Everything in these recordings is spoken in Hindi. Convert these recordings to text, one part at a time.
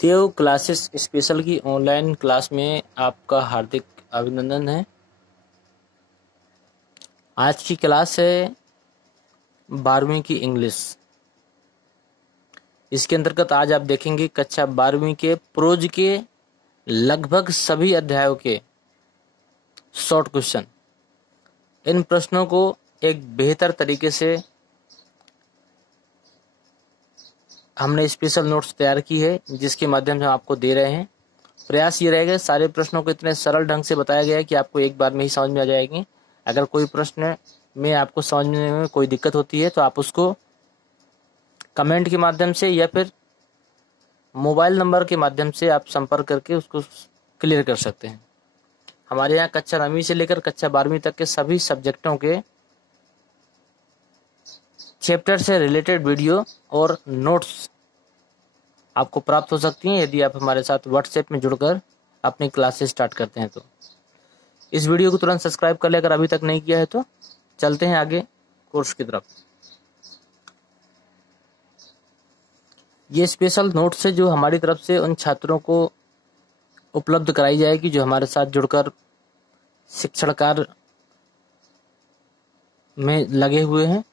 देव क्लासेस स्पेशल की ऑनलाइन क्लास में आपका हार्दिक अभिनंदन है। आज की क्लास है 12वीं की इंग्लिश। इसके अंतर्गत आज आप देखेंगे कक्षा 12वीं के प्रोज के लगभग सभी अध्यायों के शॉर्ट क्वेश्चन। इन प्रश्नों को एक बेहतर तरीके से हमने स्पेशल नोट्स तैयार की है, जिसके माध्यम से हम आपको दे रहे हैं। प्रयास ये रहेगा सारे प्रश्नों को इतने सरल ढंग से बताया गया है कि आपको एक बार में ही समझ में आ जाएंगे। अगर कोई प्रश्न में आपको समझने में कोई दिक्कत होती है तो आप उसको कमेंट के माध्यम से या फिर मोबाइल नंबर के माध्यम से आप संपर्क करके उसको क्लियर कर सकते हैं। हमारे यहाँ कक्षा 9वीं से लेकर कक्षा 12वीं तक के सभी सब्जेक्टों के चैप्टर से रिलेटेड वीडियो और नोट्स आपको प्राप्त हो सकती हैं यदि आप हमारे साथ व्हाट्सएप में जुड़कर अपनी क्लासेस स्टार्ट करते हैं। तो इस वीडियो को तुरंत सब्सक्राइब कर ले अगर अभी तक नहीं किया है। तो चलते हैं आगे कोर्स की तरफ। ये स्पेशल नोट्स है जो हमारी तरफ से उन छात्रों को उपलब्ध कराई जाएगी जो हमारे साथ जुड़कर शिक्षण कार्य में लगे हुए हैं।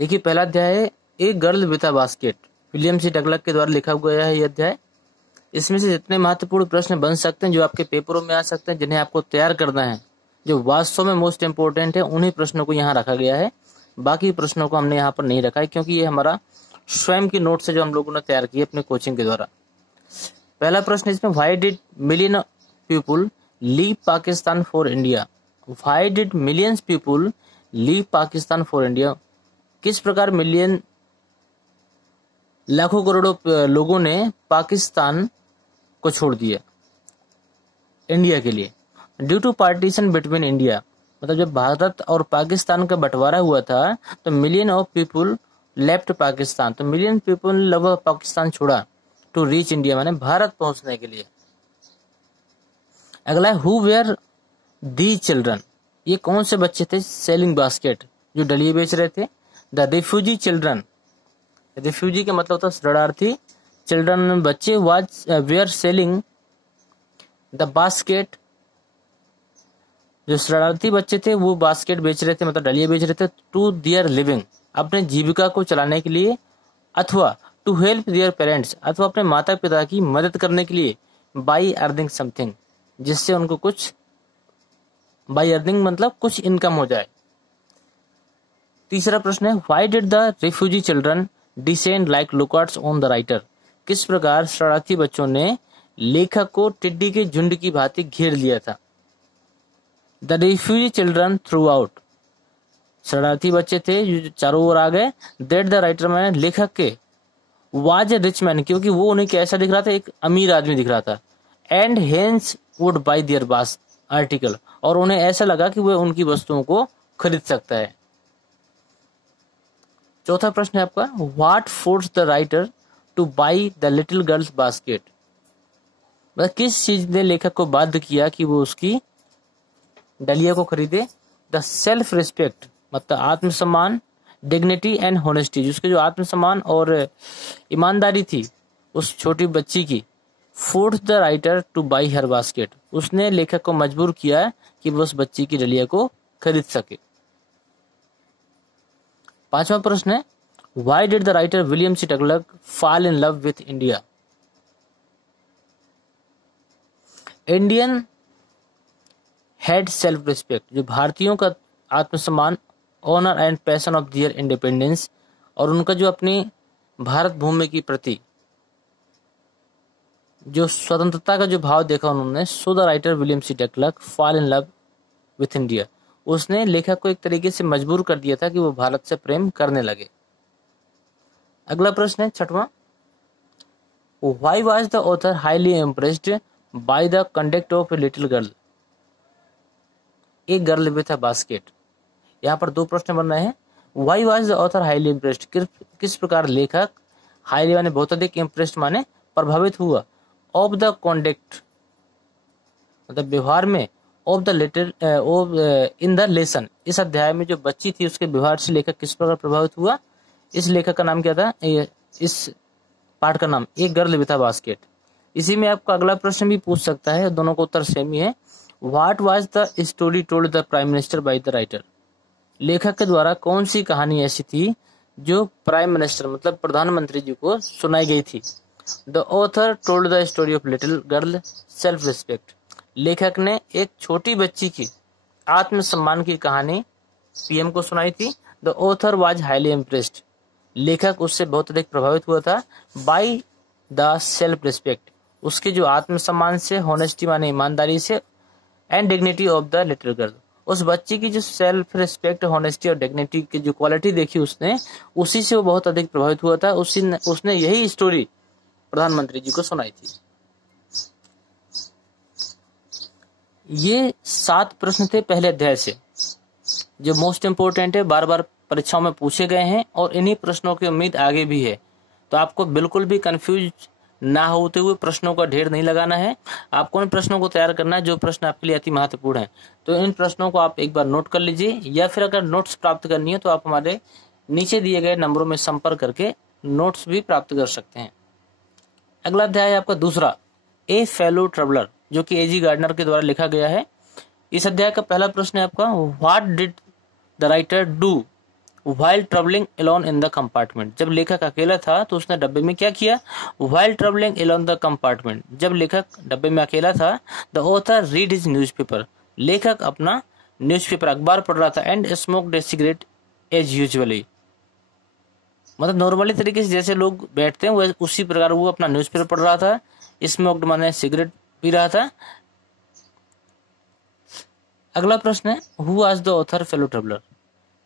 देखिए, पहला अध्याय है a girl with a basket. William C Douglas के द्वारा लिखा हुआ है यह अध्याय। इसमें से जितने महत्वपूर्ण प्रश्न बन सकते हैं, जो आपके पेपरों में आ सकते हैं, जिन्हें आपको तैयार करना है, जो वास्तव में मोस्ट इंपोर्टेंट है, उन्हीं प्रश्नों को यहाँ रखा गया है। बाकी प्रश्नों को हमने यहाँ पर नहीं रखा है क्योंकि ये हमारा स्वयं की नोट्स है जो हम लोगों ने तैयार की है अपने कोचिंग के द्वारा। पहला प्रश्न इसमें, why did million people leave Pakistan for India. Why did millions people leave Pakistan for India. किस प्रकार मिलियन लाखों करोड़ों लोगों ने पाकिस्तान को छोड़ दिया इंडिया के लिए। Due to partition between India, मतलब जब भारत और पाकिस्तान का बंटवारा हुआ था तो million of people left Pakistan, तो मिलियन पीपुल लव पाकिस्तान छोड़ा टू रीच इंडिया, माने भारत पहुंचने के लिए। अगला है हु वेयर दी चिल्ड्रन। ये कौन से बच्चे थे सेलिंग बास्केट, जो डलिए बेच रहे थे। द रिफ्यूजी चिल्ड्रन, रिफ्यूजी का मतलब होता है शरणार्थी, चिल्ड्रन बच्चे, was were selling the basket, जो शरणार्थी बच्चे थे वो बास्केट बेच रहे थे, मतलब डलिए बेच रहे थे, टू देयर लिविंग, अपने जीविका को चलाने के लिए, अथवा टू हेल्प देयर पेरेंट्स, अथवा अपने माता पिता की मदद करने के लिए, बाई अर्निंग समथिंग, जिससे उनको कुछ, बाई अर्निंग मतलब कुछ इनकम हो जाए। तीसरा प्रश्न है, why did the refugee children descend like lookouts on the writer. किस प्रकार शरणार्थी बच्चों ने लेखक को टिड्डी के झुंड की भांति घेर लिया था। The refugee children through out, शरणार्थी बच्चे थे जो चारों ओर आ गए। दैट द राइटर, मैंने लेखक के, वाज ए रिच मैन, क्योंकि वो उन्हें कैसा दिख रहा था, एक अमीर आदमी दिख रहा था। And hence would buy there बास आर्टिकल, और उन्हें ऐसा लगा कि वह उनकी वस्तुओं को खरीद सकता है। चौथा प्रश्न है आपका, what force the writer two by the little girls basket. मतलब किस चीज ने लेखक को बाध्य किया कि वो उसकी डलिया को खरीदे। द सेल्फ रिस्पेक्ट, मतलब आत्मसम्मान, डिग्निटी एंड होनेस्टी, जिसके जो आत्मसम्मान और ईमानदारी थी उस छोटी बच्ची की। Force the writer two by her basket, उसने लेखक को मजबूर किया कि वो उस बच्ची की डलिया को खरीद सके। पांचवा प्रश्न है, why did the writer William C Douglas fall in love with India. Indian had self respect, जो भारतीयों का आत्मसम्मान, honour and passion of their independence, और उनका जो अपनी भारत भूमि की प्रति जो स्वतंत्रता का जो भाव देखा उन्होंने। So the writer William C Douglas fall in love with India, उसने लेखक को एक तरीके से मजबूर कर दिया था कि वो भारत से प्रेम करने लगे। अगला प्रश्न है छठवां, why was the author highly impressed by the conduct of a little girl, a girl with a basket. यहाँ पर दो प्रश्न बन रहे हैं। Why was the author highly impressed, किस प्रकार लेखक, हाईली माने बहुत अधिक, इम्प्रेस्ड माने प्रभावित हुआ, ऑफ द कॉन्डक्ट मतलब व्यवहार में, of the little in the lesson, इस अध्याय में जो बच्ची थी उसके व्यवहार से लेखक किस प्रकार प्रभावित हुआ। इस लेखक का नाम क्या था, इस पाठ का नाम a girl with a basket. इसी में आपका अगला प्रश्न भी पूछ सकता है, दोनों का उत्तर सेम ही है। What was the story told the prime minister by the writer. लेखक के द्वारा कौन सी कहानी ऐसी थी जो प्राइम मिनिस्टर मतलब प्रधानमंत्री जी को सुनाई गई थी। The author told the story of little girl self respect. लेखक ने एक छोटी बच्ची की आत्मसम्मान की कहानी पीएम को सुनाई थी। The author was highly impressed. लेखक उससे बहुत अधिक प्रभावित हुआ था। बाय द सेल्फ रिस्पेक्ट, उसके जो आत्मसम्मान से, होनेस्टी माने ईमानदारी से, and dignity of the little girl, उस बच्ची की जो सेल्फ रिस्पेक्ट, होनेस्टी और डिग्निटी की जो क्वालिटी देखी उसने, उसी से वो बहुत अधिक प्रभावित हुआ था। उसने यही स्टोरी प्रधानमंत्री जी को सुनाई थी। ये 7 प्रश्न थे पहले अध्याय से, जो मोस्ट इंपोर्टेंट है, बार बार परीक्षाओं में पूछे गए हैं और इन्हीं प्रश्नों की उम्मीद आगे भी है। तो आपको बिल्कुल भी कंफ्यूज ना होते हुए प्रश्नों का ढेर नहीं लगाना है। आपको इन प्रश्नों को तैयार करना है जो प्रश्न आपके लिए अति महत्वपूर्ण है। तो इन प्रश्नों को आप एक बार नोट कर लीजिए, या फिर अगर नोट्स प्राप्त करनी है तो आप हमारे नीचे दिए गए नंबरों में संपर्क करके नोट्स भी प्राप्त कर सकते हैं। अगला अध्याय है आपका दूसरा, ए फेलो ट्रेवलर, जो कि एजी गार्डनर के द्वारा लिखा गया है। इस अध्याय का पहला प्रश्न है आपका, what did the writer do while travelling alone in the compartment. जब लेखक अकेला था तो उसने डब्बे में क्या किया। While travelling alone the compartment, जब लेखक डब्बे में अकेला था। The author read his newspaper, लेखक अपना न्यूज़पेपर अखबार पढ़ रहा था। And smoked a cigarette as usually, मतलब नॉर्मली तरीके से जैसे लोग बैठते हैं वह उसी प्रकार वो अपना न्यूज़पेपर पढ़ रहा था। स्मोक्ड माने सिगरेट पी रहा था। अगला प्रश्न है, who was the author fellow traveller,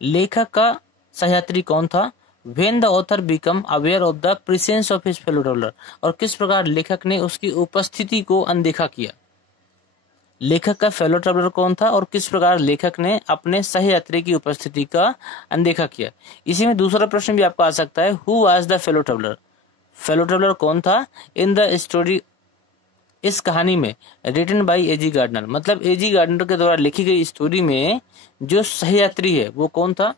लेखक का सहयात्री कौन था। When the author become aware of the presence of his fellow traveller, और किस प्रकार लेखक ने उसकी उपस्थिति को अनदेखा किया। लेखक का फेलो ट्रेवलर कौन था और किस प्रकार लेखक ने अपने सहयात्री की उपस्थिति का अनदेखा किया। इसी में दूसरा प्रश्न भी आपको आ सकता है, who was the fellow traveller, fellow traveller कौन था। इन द स्टोरी, इस कहानी में, रिटन बाय एजी गार्डनर, मतलब एजी गार्डनर के द्वारा लिखी गई स्टोरी में जो सहयात्री है वो कौन था।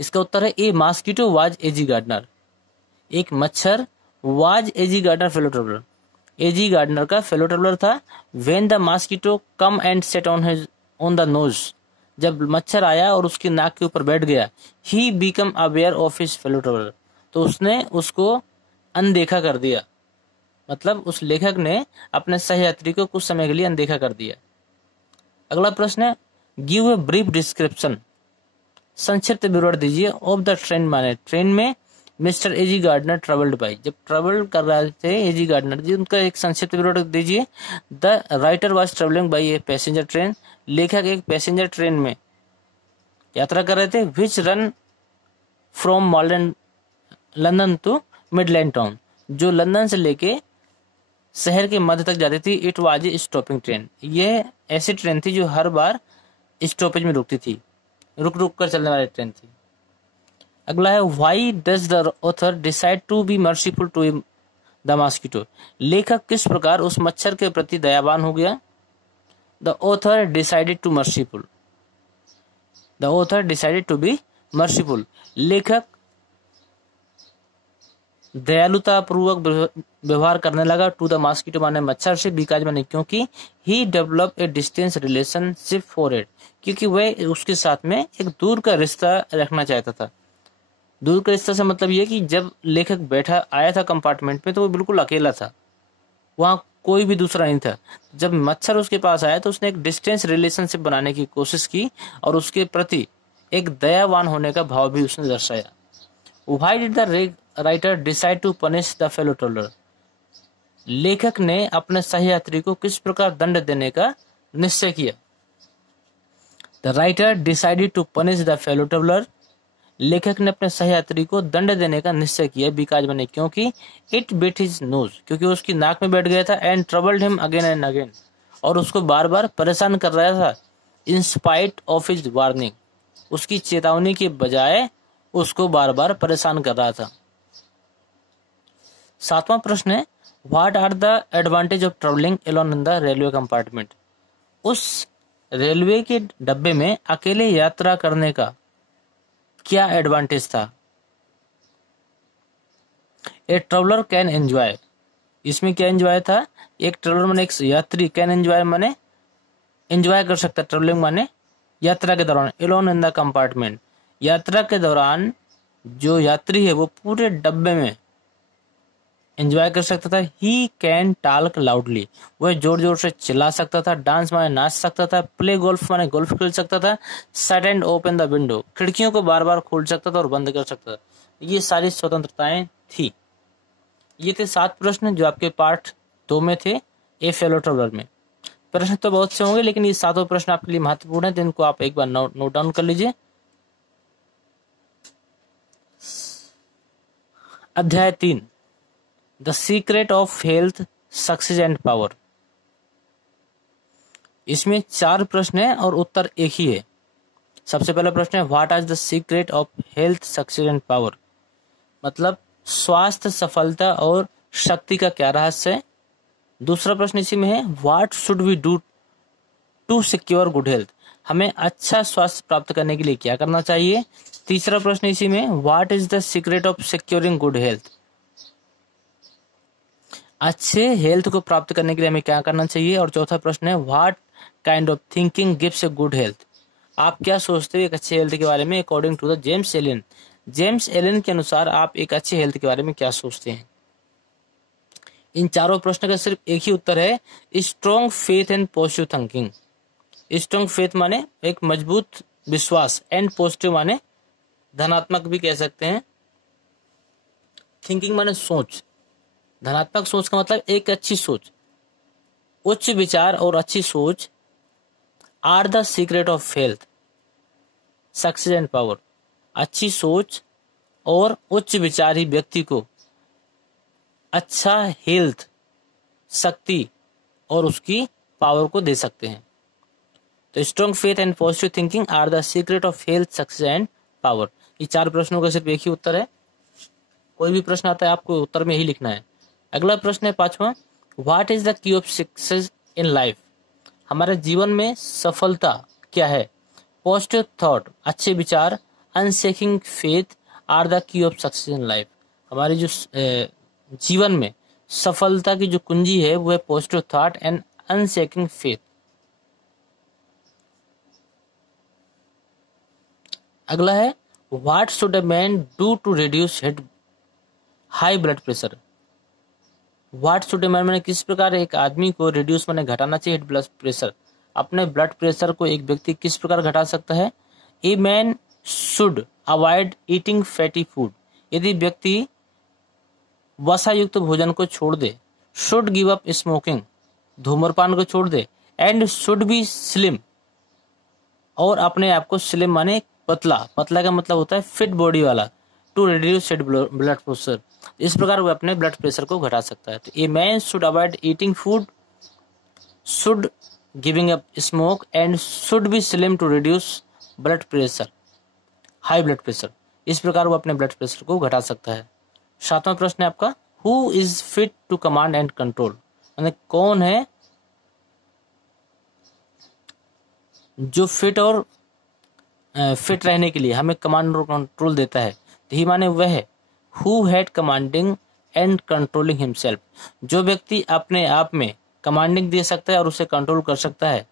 इसका उत्तर है a mosquito was A G Gardiner, एक मच्छर was A G Gardiner fellow traveller, A G Gardiner का फेलो ट्रेवलर था। When the mosquito come and set on the nose, जब मच्छर आया और उसकी नाक के ऊपर बैठ गया। He become aware of his fellow traveller, तो उसने उसको अनदेखा कर दिया, मतलब उस लेखक ने अपने सहयात्री को कुछ समय के लिए अनदेखा कर दिया। अगला प्रश्न है, गिव ए ब्रीफ डिस्क्रिप्शन, संक्षिप्त विवरण दीजिए ऑफ द ट्रेन, माने ट्रेन में mister A G Gardiner travelled by, जब ट्रेवल कर रहे थे एजी गार्डनर जी, उनका एक संक्षिप्त विवरण दीजिए। The writer was travelling by a passenger train, लेखक एक पैसेंजर ट्रेन में यात्रा कर रहे थे। Which run from London to midland town, जो लंदन से लेके शहर के मध्य तक जाती थी। It was a stopping train, यह ऐसी ट्रेन थी जो हर बार स्टॉपेज में रुकती थी, रुक रुक कर चलने वाली ट्रेन थी। अगला है, why does the author decide to be merciful to the mosquito, लेखक किस प्रकार उस मच्छर के प्रति दयावान हो गया। The author decided to merciful, the author decided to be merciful, लेखक दयालुता पूर्वक व्यवहार करने लगा। टू द मॉस्किटो माने मच्छर से, बिकॉज माने क्योंकि, he develop a distance relationship for it, क्योंकि वह उसके साथ में एक दूर का रिश्ता रखना चाहता था। दूर का रिश्ता से मतलब यह कि जब लेखक बैठा आया था कंपार्टमेंट में तो वो बिल्कुल अकेला था, वहां कोई भी दूसरा नहीं था। जब मच्छर उसके पास आया तो उसने एक डिस्टेंस रिलेशनशिप बनाने की कोशिश की और उसके प्रति एक दयावान होने का भाव भी उसने दर्शाया। Why did the writer decide to punish the fellow traveller, लेखक ने अपने सहयात्री को किस प्रकार दंड देने का निश्चय किया। The writer decided to punish the fellow traveller, लेखक ने अपने सहयात्री को दंड देने का निश्चय किया। बिकॉज माने क्योंकि, इट बिट हिज नोज, क्योंकि उसकी नाक में बैठ गया था। And troubled him again and again, और उसको बार बार परेशान कर रहा था। In spite of his warning, उसकी चेतावनी के बजाय उसको बार बार परेशान कर रहा था। 7वां प्रश्न है, what are the advantage of travelling alone in the railway compartment, उस रेलवे के डब्बे में अकेले यात्रा करने का क्या एडवांटेज था। ए ट्रेवलर कैन एंजॉय, इसमें क्या एंजॉय था, एक ट्रेवलर माने एक यात्री, कैन एंजॉय माने एंजॉय कर सकता है, ट्रेवलिंग माने यात्रा के दौरान, एलोन इन द कंपार्टमेंट, यात्रा के दौरान जो यात्री है वो पूरे डब्बे में एंजॉय कर सकता था। ही कैन टॉक लाउडली, वह जोर जोर से चिल्ला सकता था। डांस माने नाच सकता था। प्ले गोल्फ माने गोल्फ खेल सकता था। Shut and open the window, खिड़कियों को बार बार खोल सकता था और बंद कर सकता था। ये सारी स्वतंत्रताएं थी। ये थे 7 प्रश्न जो आपके पार्ट 2 में थे, ए फेलो ट्रेवलर में। प्रश्न तो बहुत से होंगे लेकिन ये 7 प्रश्न आपके लिए महत्वपूर्ण है, जिनको आप एक बार नोट डाउन कर लीजिए। अध्याय 3, the secret of health, success and power. इसमें 4 प्रश्न है और उत्तर एक ही है। सबसे पहला प्रश्न है, what is the secret of health, success and power, मतलब स्वास्थ्य, सफलता और शक्ति का क्या रहस्य है। दूसरा प्रश्न इसी में है, what should we do to secure good health, हमें अच्छा स्वास्थ्य प्राप्त करने के लिए क्या करना चाहिए। तीसरा प्रश्न इसी में, what is the secret of securing good health, अच्छे हेल्थ को प्राप्त करने के लिए हमें क्या करना चाहिए। और चौथा प्रश्न है, what kind of thinking gives a good health, आप क्या सोचते हो एक अच्छे हेल्थ के बारे में according to the James Allen. James Allen के अनुसार आप एक अच्छे हेल्थ के बारे में क्या सोचते हैं। इन चारों प्रश्न का सिर्फ एक ही उत्तर है, strong faith and positive thinking. Strong faith माने एक मजबूत विश्वास, एंड पॉजिटिव माने धनात्मक भी कह सकते हैं। थिंकिंग माने सोच, धनात्मक सोच का मतलब एक अच्छी सोच, उच्च विचार और अच्छी सोच are the secret of health, success and power. अच्छी सोच और उच्च विचार ही व्यक्ति को अच्छा हेल्थ, शक्ति और उसकी पावर को दे सकते हैं। तो strong faith and positive thinking are the secret of health, success and power. ये 4 प्रश्नों का सिर्फ एक ही उत्तर है। कोई भी प्रश्न आता है आपको उत्तर में ही लिखना है। अगला प्रश्न है 5वां, what is the key of success in life, हमारे जीवन में सफलता क्या है। पॉजिटिव थॉट, अच्छे विचार, unshaking faith are the key of success in life, हमारे जो जीवन में सफलता की जो कुंजी है वो है positive thought and unshaking faith. अगला है, what should a man do to reduce high blood pressure, what should a man मैंने किस प्रकार एक आदमी को रिड्यूस मैंने घटाना चाहिए ब्लड प्रेशर, अपने ब्लड प्रेशर को एक व्यक्ति किस प्रकार घटा सकता है। ए man should avoid eating fatty food, यदि व्यक्ति वसा युक्त भोजन को छोड़ दे। शुड गिव अप स्मोकिंग, धूम्रपान को छोड़ दे। एंड शुड बी स्लिम, और अपने आप को स्लिम माने पतला, पतला का मतलब होता है फिट बॉडी वाला। टू रिड्यूस ब्लड प्रेशर, इस प्रकार वो अपने ब्लड प्रेशर को घटा सकता है। तो a man should avoid eating food, should giving up smoke and should be slim to reduce blood pressure, high blood pressure. इस प्रकार वो अपने ब्लड प्रेशर को घटा सकता है। 7वां प्रश्न है आपका, who is fit to command and control, यानी कौन है जो फिट और फिट रहने के लिए हमें कमांड और कंट्रोल देता है। तो ही माने वह है who had commanding and controlling himself, जो व्यक्ति अपने आप में कमांडिंग दे सकता है और उसे कंट्रोल कर सकता है।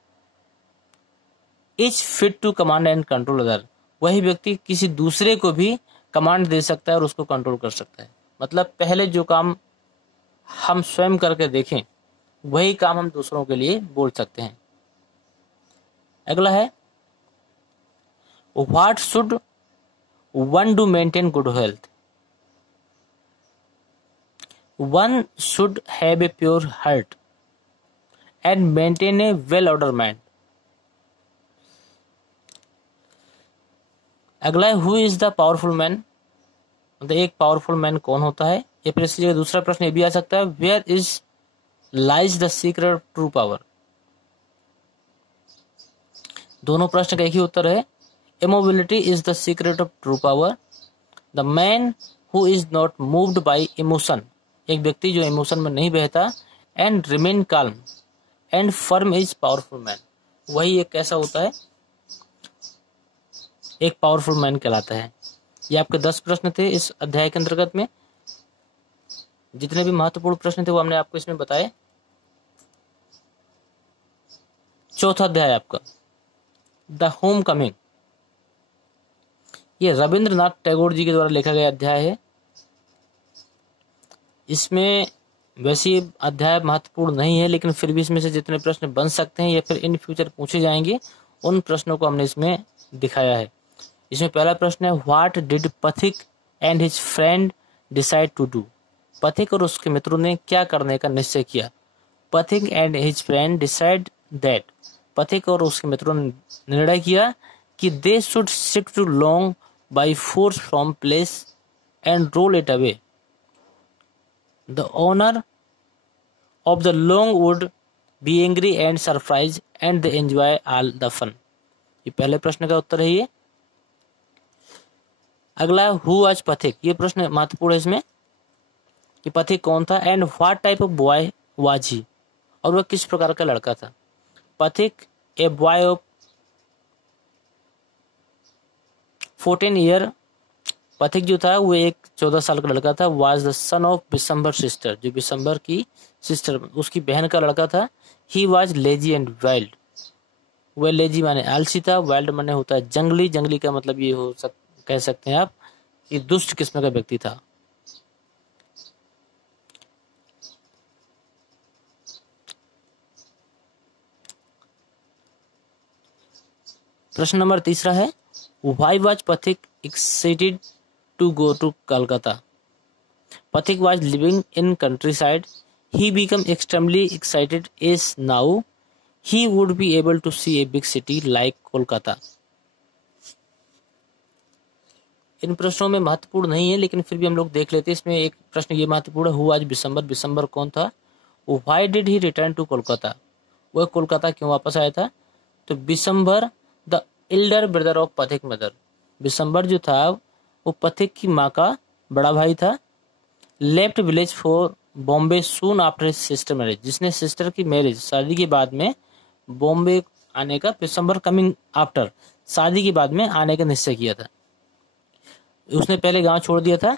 Is fit to command and control other, वही व्यक्ति किसी दूसरे को भी कमांड दे सकता है और उसको कंट्रोल कर सकता है। मतलब पहले जो काम हम स्वयं करके देखें वही काम हम दूसरों के लिए बोल सकते हैं। अगला है, what should one do maintain good health, one should have a pure heart and maintain A well order mind. अगला है, who is the powerful man, मतलब एक पावरफुल मैन कौन होता है। ये प्रश्न, दूसरा प्रश्न ये भी आ सकता है, where is lies the secret of true power. दोनों प्रश्न का एक ही उत्तर है, immobility is the secret of true power. The man who is not moved by emotion, एक व्यक्ति जो इमोशन में नहीं बहता। And remain calm and firm is powerful man, वही एक कैसा होता है, एक पावरफुल मैन कहलाता है। ये आपके 10 प्रश्न थे इस अध्याय के अंतर्गत में। जितने भी महत्वपूर्ण प्रश्न थे वो हमने आपको इसमें बताए। चौथा अध्याय आपका द होम कमिंग, ये रविंद्रनाथ टैगोर जी के द्वारा लिखा गया अध्याय है। इसमें वैसे अध्याय महत्वपूर्ण नहीं है, लेकिन फिर भी इसमें से जितने प्रश्न बन सकते हैं या फिर इन फ्यूचर पूछे जाएंगे उन प्रश्नों को हमने इसमें दिखाया है। इसमें पहला प्रश्न है, what did Pathik and his friend decide to do. Pathik और उसके मित्रों ने क्या करने का निश्चय किया। Pathik and his friend decide that, Pathik और उसके मित्रों ने निर्णय किया कि they should shift to long by force from place and roll it away. The owner of the long would be angry and surprise and they enjoy all the fun. ये पहले प्रश्न का उत्तर है ये। अगला, हु वाज पथिक, ये प्रश्न महत्वपूर्ण है इसमें कि पथिक कौन था and what type of boy was he, और वह किस प्रकार का लड़का था। पथिक ए बॉय ऑफ 14 ईयर, पथिक जो था वो एक 14 साल का लड़का था। Was the son of Bishambar sister, जो बिशंबर की सिस्टर उसकी बहन का लड़का था। He was lazy and wild, वह लेजी माने आलसी था, वाइल्ड माने होता है जंगली, जंगली का मतलब ये कह सकते हैं आप कि दुष्ट किस्म का व्यक्ति था। प्रश्न नंबर तीसरा है, why was Pathik excited to go to Kolkata. Pathik was living in countryside, he became extremely excited as now he would be able to see a big city like Kolkata. इन प्रश्नों में महत्वपूर्ण नहीं है, लेकिन फिर भी हम लोग देख लेते हैं। इसमें एक प्रश्न ये महत्वपूर्ण है, हु वाज बिशंबर, बिशंबर कौन था। Why did he return to Kolkata, वह कोलकाता क्यों वापस आया था। तो Bishambar the elder brother of Pathik mother, Bishambar जो था वो पथिक की माँ का बड़ा भाई था। Left village for Bombay soon after sister marriage, जिसने सिस्टर की मैरिज शादी के बाद में बॉम्बे आने का, दिसंबर कमिंग आफ्टर, शादी के बाद में आने का निश्चय किया था। उसने पहले गांव छोड़ दिया था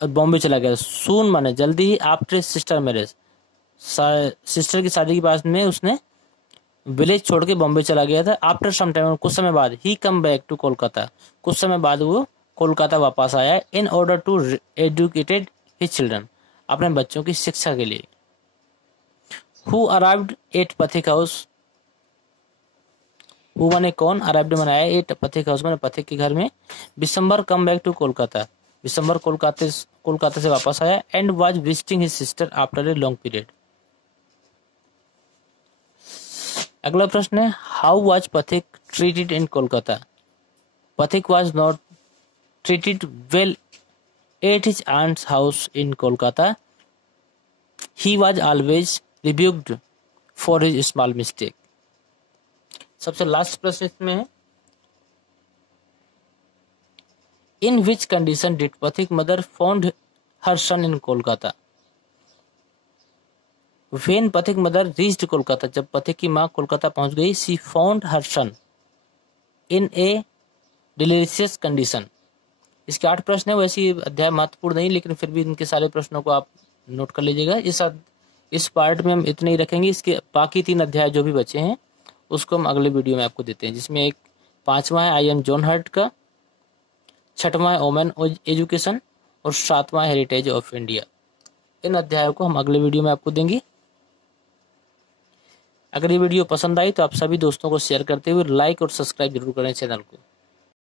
और बॉम्बे चला गया। सून माने जल्दी ही, आफ्टर सिस्टर मैरिज, सिस्टर की शादी के बाद में उसने विलेज छोड़ के बॉम्बे चला गया था। आफ्टर सम टाइम, कुछ समय बाद, he come back to Kolkata, कुछ समय बाद वो कोलकाता वापस आया। In order to educated his children, अपने बच्चों की शिक्षा के लिए। Who arrived at Pathik house, who माने कौन, अराइव्ड माने आया, एट पथिक हाउस माने पथिक के घर में। दिसंबर कम बैक टू कोलकाता, दिसंबर कोलकाता से वापस आया। And was visiting his sister after a long period. अगला प्रश्न है, हाउ वाज पथिक treated in Kolkata. Pathik was not treated well at his aunt's house in Kolkata. He was always rebuked for his small mistake. सबसे लास्ट प्रश्न इसमें है, in which condition did Pathik mother found her son in Kolkata? When Pathik mother reached Kolkata, जब पथिक की माँ कोलकाता पहुंच गई, she found her son in a delirious condition. इसके 8 प्रश्न है, वैसे अध्याय महत्वपूर्ण नहीं, लेकिन फिर भी इनके सारे प्रश्नों को आप नोट कर लीजिएगा। इस पार्ट में हम इतने ही रखेंगे। इसके बाकी 3 अध्याय जो भी बचे हैं उसको हम अगले वीडियो में आपको देते हैं, जिसमें एक 5वां है आई एम जॉन हर्ट का, 6वां है ओमेन एजुकेशन और 7वां हेरिटेज ऑफ इंडिया। इन अध्यायों को हम अगले वीडियो में आपको देंगे। अगर ये वीडियो पसंद आई तो आप सभी दोस्तों को शेयर करते हुए लाइक और सब्सक्राइब जरूर करें चैनल को।